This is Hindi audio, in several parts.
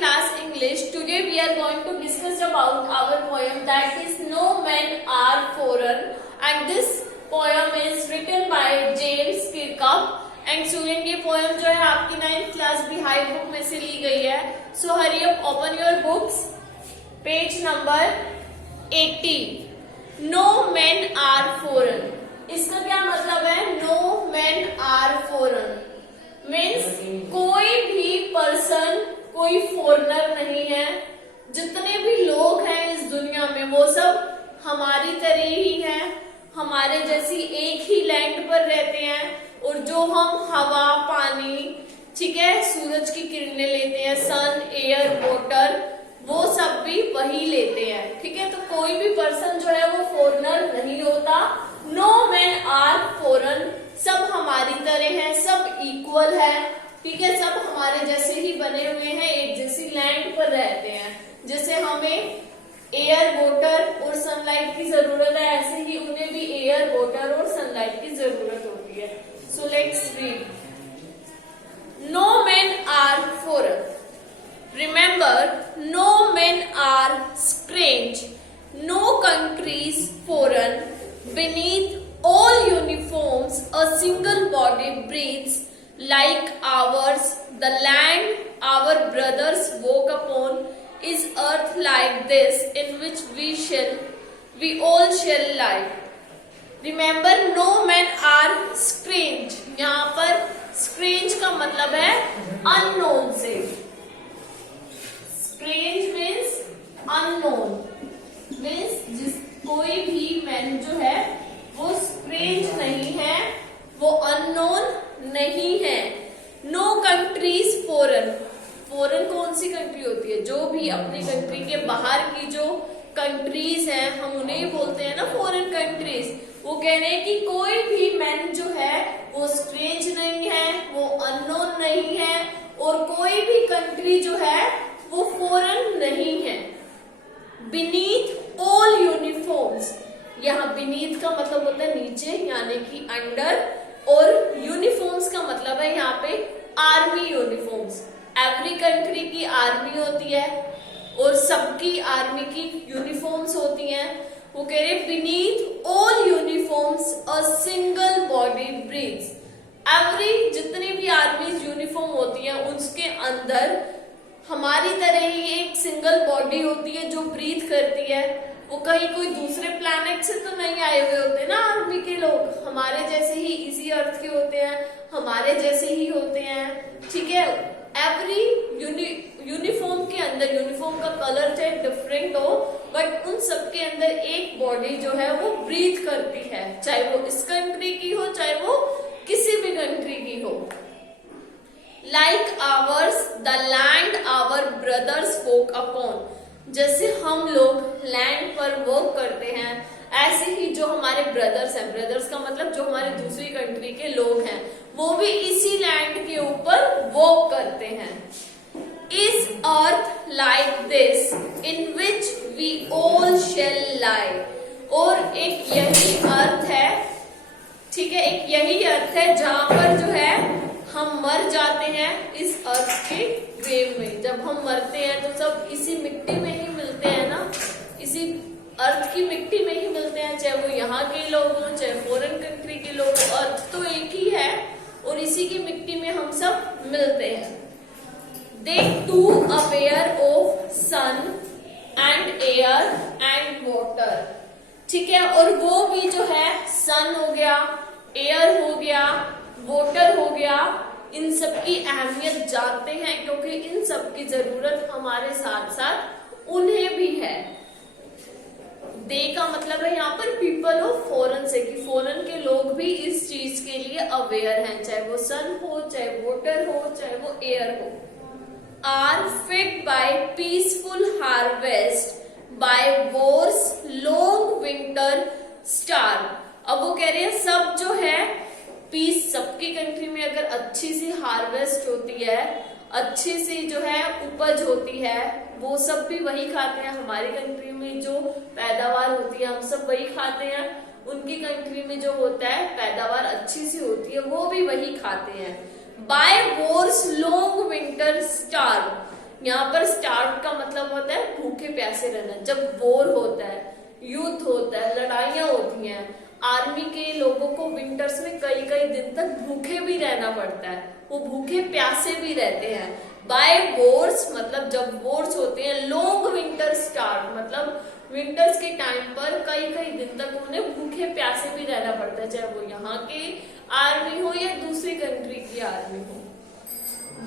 class English. Today we are going to discuss about our poem that is No Men Are Foreign, and this poem is written by James Kirkup. And student ये पोएम जो है आपकी 9th क्लास बिहाइंड बुक में से ली गई है. So hurry up, open your books, page number 80. No man are foreign. इसका क्या मतलब है? No man are foreign means कोई भी पर्सन, कोई फॉरेनर नहीं है. जितने भी लोग हैं इस दुनिया में वो सब हमारी तरह ही हैं, हमारे जैसी एक ही लैंड पर रहते हैं. और जो हम हवा, पानी, ठीक है, सूरज की किरणें लेते हैं, सन, एयर, वाटर, वो सब भी वही लेते हैं. ठीक है, तो कोई भी पर्सन जो है वो फॉरेनर नहीं होता. No man are foreign. सब हमारी तरह हैं, सब इक्वल है. ठीक है, सब हमारे जैसे ही बने हुए हैं, एक जैसी लैंड पर रहते हैं. जैसे हमें एयर, वाटर और सनलाइट की जरूरत है, ऐसे ही उन्हें भी एयर, वाटर और सनलाइट की जरूरत होती है. So let's read. No men are foreign. Remember, no men are strange. No countries foreign. Beneath all uniforms, a single body breathes like ours. The land our brothers walk upon is earth like this, in which we all shall lie. Remember, no man are strange. यहाँ पर स्ट्रेंज का मतलब है अननोन से. स्ट्रेंज मीन्स अननोन, मीन्स कोई भी मैन जो है वो स्ट्रेंज नहीं है, वो अननोन नहीं है. No countries foreign. फॉरेन कौन सी कंट्री होती है? जो भी अपनी कंट्री के बाहर की जो कंट्रीज हैं, हम उन्हें बोलते हैं ना फॉरेन कंट्रीज. वो कह रहे हैं कि कोई भी मैन जो है वो स्ट्रेंज नहीं है, वो अननोन नहीं है, और कोई भी कंट्री जो है वो फॉरेन नहीं है. Beneath all uniforms. यहाँ बीनीथ का मतलब होता है नीचे, यानी कि अंडर, और यूनिफॉर्म्स का मतलब है यहाँ पे आर्मी यूनिफॉर्म्स. एवरी कंट्री की आर्मी होती है और सबकी आर्मी की यूनिफॉर्म्स होती हैं. वो कह रहे beneath all uniforms a single body breathes. Every, जितनी भी आर्मी यूनिफॉर्म होती है उसके अंदर हमारी तरह ही एक सिंगल बॉडी होती है जो ब्रीथ करती है. वो कहीं कोई दूसरे प्लैनेट से तो नहीं आए हुए होते ना आर्मी के लोग, हमारे जैसे ही इसी अर्थ के होते हैं, हमारे जैसे ही होते हैं. ठीक है, एवरी यूनिफॉर्म के अंदर, यूनिफॉर्म का कलर चाहे डिफरेंट हो, बट उन सब के अंदर एक बॉडी जो है वो ब्रीथ करती है, चाहे वो इस कंट्री की हो, चाहे वो किसी भी कंट्री की हो. Like ours the land our brothers walk upon. जैसे हम लोग लैंड पर वर्क करते हैं, ऐसे ही जो हमारे ब्रदर्स हैं, ब्रदर्स का मतलब जो हमारे दूसरी कंट्री के लोग हैं, वो भी इसी लैंड के ऊपर वॉक करते हैं. Is earth like this in which we all shall lie. और एक यही अर्थ है, ठीक है, एक यही अर्थ है जहां पर जो है हम मर जाते हैं इस अर्थ के ग्रेव में. जब हम मरते हैं तो सब इसी मिट्टी में ही मिलते हैं ना, इसी अर्थ की मिट्टी में ही मिलते हैं, चाहे वो यहाँ के लोग हों, चाहे फॉरेन कंट्री के लोग हों. अर्थ तो एक ही है और इसी की मिट्टी में हम सब मिलते हैं. They to aware of sun and air and water. ठीक है, और वो भी जो है सन हो गया, एयर हो गया, वाटर हो गया, इन सब की अहमियत जानते हैं, क्योंकि इन सब की जरूरत हमारे साथ साथ उन्हें भी है. दे का मतलब है यहाँ पर पीपल ऑफ फॉरेन से, कि फॉरेन के लोग भी इस चीज के लिए अवेयर हैं, चाहे वो सन हो, चाहे वाटर हो, चाहे वो एयर हो. Are fed by peaceful harvest by wars long winter star. अब वो कह रहे हैं सब जो है पीस, सबकी कंट्री में अगर अच्छी सी हार्वेस्ट होती है, अच्छी सी जो है उपज होती है, वो सब भी वही खाते हैं. हमारी कंट्री में जो पैदावार होती है हम सब वही खाते हैं. उनकी कंट्री में जो होता है पैदावार अच्छी सी होती है, वो भी वही खाते हैं. By wars long winter star. यहाँ पर स्टार्व का मतलब होता है भूखे प्यासे रहना। जब वॉर होता है, युद्ध होता है, लड़ाइयां होती हैं, आर्मी के लोगों को विंटर्स में कई कई दिन तक भूखे भी रहना पड़ता है, वो भूखे प्यासे भी रहते हैं। बाय वॉर्स मतलब जब वॉर्स होते हैं, लॉन्ग विंटर स्टार्ट मतलब विंटर्स के टाइम पर कई कई दिन तक उन्हें भूखे प्यासे भी रहना पड़ता है, चाहे वो यहाँ के आर्मी हो या दूसरी कंट्री की आर्मी हो।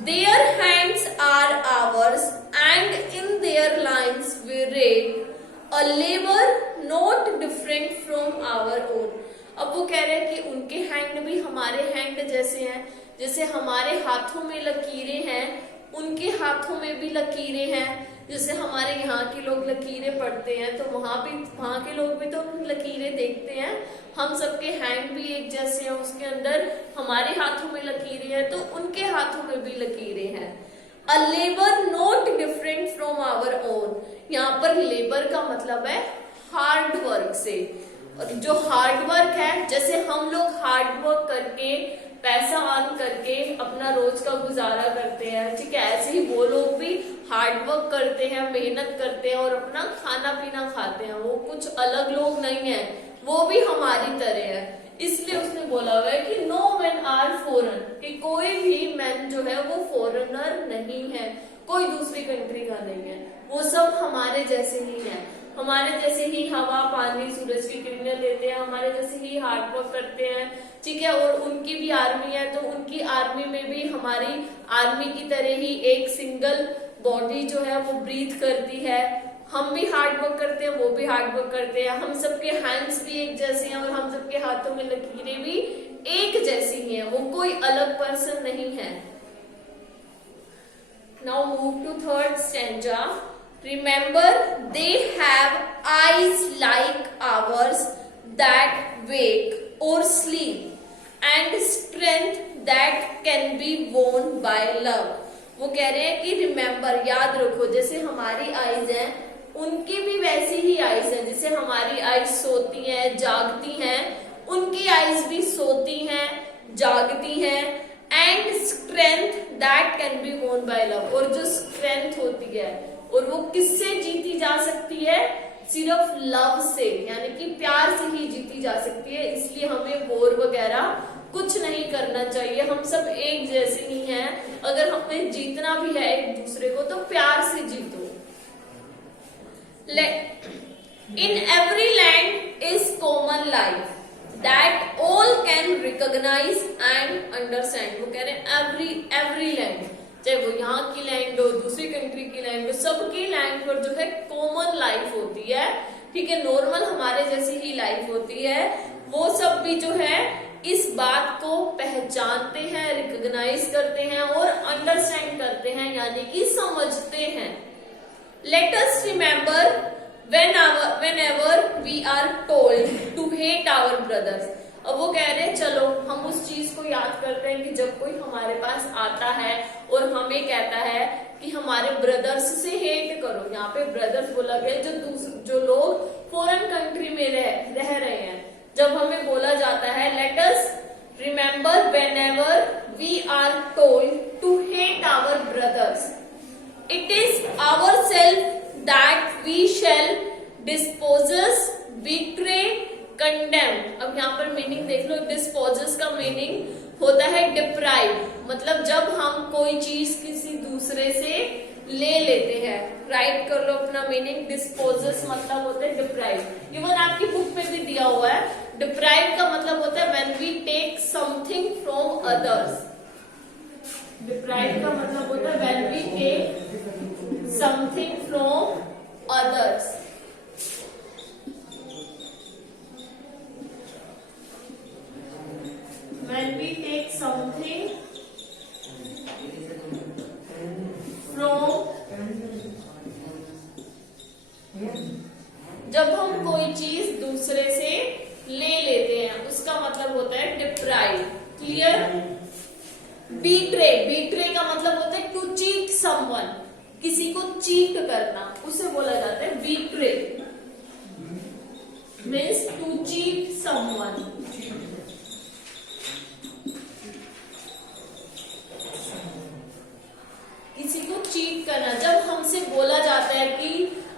Their hands are ours and in their lines we read a labor not different from our own। अब वो कह रहे हैं कि उनके हैंड भी हमारे हैंड जैसे हैं, जैसे हमारे हाथों में लकीरें हैं उनके हाथों में भी लकीरें हैं। जैसे हमारे यहाँ के लोग लकीरें पढ़ते हैं तो वहां के लोग भी तो लकीरें देखते हैं। हम सबके हैंड भी एक जैसे हैं, उसके अंदर हमारे हाथों में लकीरें हैं तो उनके हाथों में भी लकीरें हैं। A labour not different from our own. यहाँ पर लेबर का मतलब है हार्ड वर्क से। और जो हार्ड वर्क है, जैसे हम लोग हार्ड वर्क करके पैसा अर्न करके अपना रोज का गुजारा करते हैं, ठीक है, ऐसे ही वो लोग भी हार्ड वर्क करते हैं, मेहनत करते हैं और अपना खाना पीना खाते हैं। वो कुछ अलग लोग नहीं है, वो भी हमारी तरह है। इसलिए उसने बोला हुआ है कि नो मैन आर फॉरेन, कि कोई भी मैन जो है वो फॉरेनर नहीं है, कोई दूसरी कंट्री का नहीं है, वो सब हमारे जैसे ही है। हमारे जैसे ही हवा पानी सूरज की किरणें लेते हैं, हमारे जैसे ही हार्ड वर्क करते हैं, ठीक है। और उनकी भी आर्मी है तो उनकी आर्मी में भी हमारी आर्मी की तरह ही एक सिंगल बॉडी जो है वो ब्रीथ करती है। हम भी हार्ड वर्क करते हैं, वो भी हार्ड वर्क करते हैं। हम सबके हैंड्स भी एक जैसे हैं और हम सबके हाथों में लकीरें भी एक जैसी ही हैं, वो कोई अलग पर्सन नहीं है। Now move to third stanza. Remember, they have eyes like ours that wake or sleep, and strength that can be won by love। वो कह रहे हैं कि रिमेम्बर याद रखो, जैसे हमारी आईज हैं उनकी भी वैसी ही आईज हैं। जैसे हमारी आईज सोती हैं जागती हैं, उनकी आईज भी सोती हैं जागती हैं। And strength that can be वोन बाय लव। और जो स्ट्रेंथ होती है और वो किससे जीती जा सकती है? सिर्फ लव से, यानी कि प्यार से ही जीती जा सकती है। इसलिए हमें वॉर वगैरह कुछ नहीं करना चाहिए, हम सब एक जैसे ही हैं। अगर हमें जीतना भी है एक दूसरे को तो प्यार से जीतो। In every land is common life that all can recognise and understand. वो कह रहे हैं एवरी लैंड, चाहे वो यहाँ की लैंड हो दूसरी कंट्री की लैंड हो, सबकी लैंड पर जो है कॉमन लाइफ होती है, ठीक है, नॉर्मल हमारे जैसी ही लाइफ होती है। वो सब भी जो है इस बात को पहचानते हैं, रिकॉग्नाइज करते हैं और अंडरस्टैंड करते हैं, यानी कि समझते हैं। Late us remember whenever we are told to hate our brothers। अब वो कह रहे हैं चलो हम उस चीज को याद करते हैं कि जब कोई हमारे पास आता है और हमें कहता है कि हमारे ब्रदर्स से हेट करो। यहाँ पे ब्रदर्स बोला गया जो लोग फॉरेन कंट्री में रह रहे हैं। जब हमें बोला जाता है let us remember whenever we are told to hate our brothers, it is our self that we shall dispossess, betray, condemn. अब यहाँ पर मीनिंग देख लो, डिस्पोजेस का मीनिंग होता है डिप्राइव, मतलब जब हम कोई चीज किसी दूसरे से ले लेते हैं। राइट कर लो अपना मीनिंग, डिस्पोजेस मतलब होता है डिप्राइव। इवन आपकी बुक में भी दिया हुआ है। डिप्राइव का मतलब होता है when we take something from others. Deprive का मतलब होता है when we take something from others. When we take something from, जब हम कोई चीज दूसरे से ले लेते हैं उसका मतलब होता है डिप्राइव। क्लियर? बीट्रे का मतलब होता है टू चीट समवन, किसी को चीट करना, उसे बोला जाता है betray, means to cheat someone. किसी को चीट करना, जब हमसे बोला जाता है कि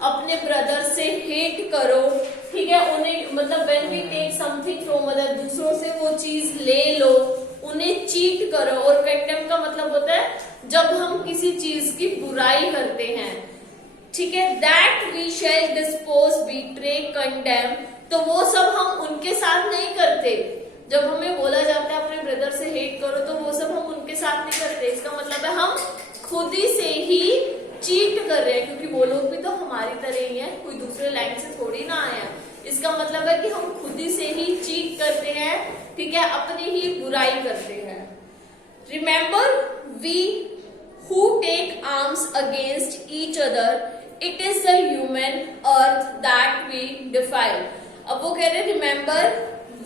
अपने ब्रदर से हेट करो, ठीक है, उन्हें मतलब when we take something from other, दूसरों से वो चीज ले लो, उन्हें चीट करो। और कंडेम का मतलब होता है जब हम किसी चीज की बुराई करते हैं, ठीक है, that we shall dispose, betray, condemn, तो वो सब हम उनके साथ नहीं करते। जब हमें बोला जाता है अपने ब्रदर से हेट करो, तो वो सब हम उनके साथ नहीं करते। इसका मतलब है हम खुद ही से ही चीट कर रहे हैं, क्योंकि वो लोग भी तो हमारी तरह ही है, कोई दूसरे लाइन से थोड़ी ना आया। इसका मतलब है कि हम खुद ही से ही चीट करते हैं, ठीक है, अपनी ही बुराई करते हैं। Remember, we who take arms against each other, it is the human earth that we defile. अब वो कह रहे हैं remember,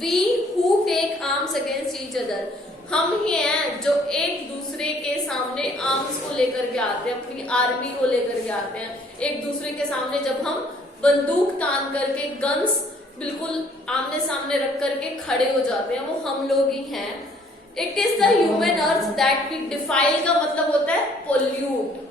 we who take arms against each other, हम ही हैं जो एक दूसरे के सामने आर्म्स को लेकर के आते हैं, अपनी आर्मी को लेकर के आते हैं। एक दूसरे के सामने जब हम बंदूक तान करके, गन्स बिल्कुल आमने सामने रख करके खड़े हो जाते हैं, वो हम लोग ही हैं। It is the human earth that we defile का मतलब होता है पोल्यूट।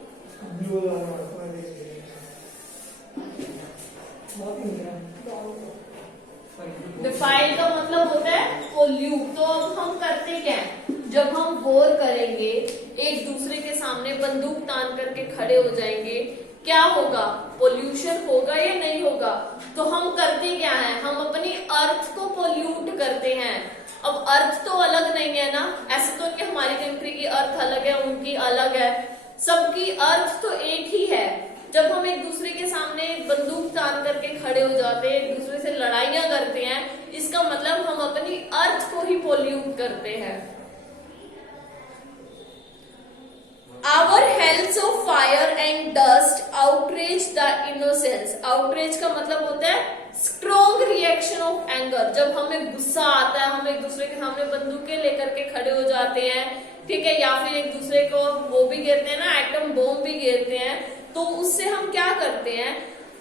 डिफाइल का मतलब होता है पोल्यूट। तो अब हम करते क्या है, जब हम वॉर करेंगे, एक दूसरे के सामने बंदूक तान करके खड़े हो जाएंगे, क्या होगा, पोल्यूशन होगा या नहीं होगा। तो हम करते क्या है, हम अपनी अर्थ को पोल्यूट करते हैं। अब अर्थ तो अलग नहीं है ना, ऐसे तो कि हमारी कंट्री की अर्थ अलग है, उनकी अलग है, सबकी अर्थ तो एक ही है। जब हम एक दूसरे के सामने बंदूक तान करके खड़े हो जाते हैं, एक दूसरे से लड़ाइयां करते हैं, इसका मतलब हम अपनी अर्थ को ही पोल्यूट करते हैं। Our hells of fire and dust outrage the innocence. Outrage का मतलब होता है स्ट्रॉन्ग रिएक्शन ऑफ एंगर। जब हमें गुस्सा आता है, हम एक दूसरे के सामने बंदूकें लेकर के खड़े हो जाते हैं, ठीक है, या फिर एक दूसरे को वो भी गिरते हैं ना, एटम बॉम्ब भी गिरते हैं, तो उससे हम क्या करते हैं,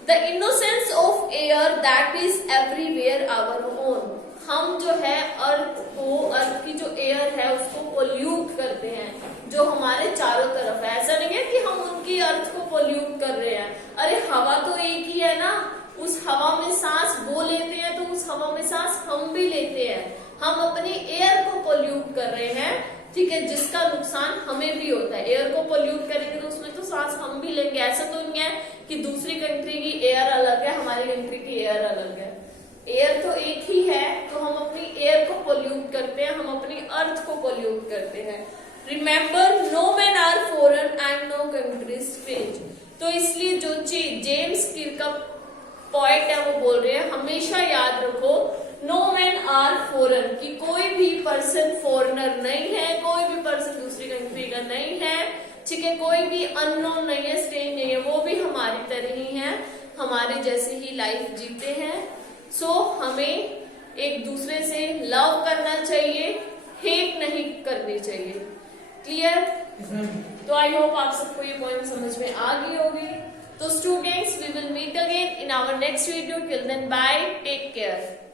the innocence of air that is everywhere our own. हम जो है अर्थ को, अर्थ की जो एयर है उसको पोल्यूट करते हैं, जो हमारे चारों तरफ है। ऐसा नहीं है कि हम उनकी अर्थ को पोल्यूट कर रहे हैं, अरे हवा तो एक ही है ना, उस हवा में सांस वो लेते हैं तो उस हवा में सांस हम भी लेते हैं। हम अपनी एयर को पोल्यूट कर रहे हैं, ठीक है, जिसका नुकसान हमें भी होता है। एयर को पोल्यूट करेंगे तो उसमें तो सांस हम भी लेंगे। ऐसा तो नहीं है कि दूसरी कंट्री की एयर अलग है, हमारी कंट्री की एयर अलग है, एयर तो एक ही है। तो हम अपनी एयर को पोल्यूट करते हैं, हम अपनी अर्थ को पोल्यूट करते हैं। Remember, no man are foreign and no country strange. तो इसलिए जो जेम्स क्लियर का पॉइंट है वो बोल रहे हैं, हमेशा याद रखो नो मैन आर फॉरेन, कि कोई भी पर्सन फॉरेनर नहीं है, कोई भी पर्सन दूसरी कंट्री का नहीं है, ठीक है, कोई भी अननोन नहीं है, स्ट्रेंज नहीं है, वो भी हमारी तरह ही है, हमारे जैसे ही लाइफ जीते हैं। सो हमें एक दूसरे से लव करना चाहिए, हेट नहीं करनी चाहिए। क्लियर? तो आई होप आप सबको ये पॉइंट समझ में आ गई होगी। तो students, we will meet again in our next video. Till then bye, take care.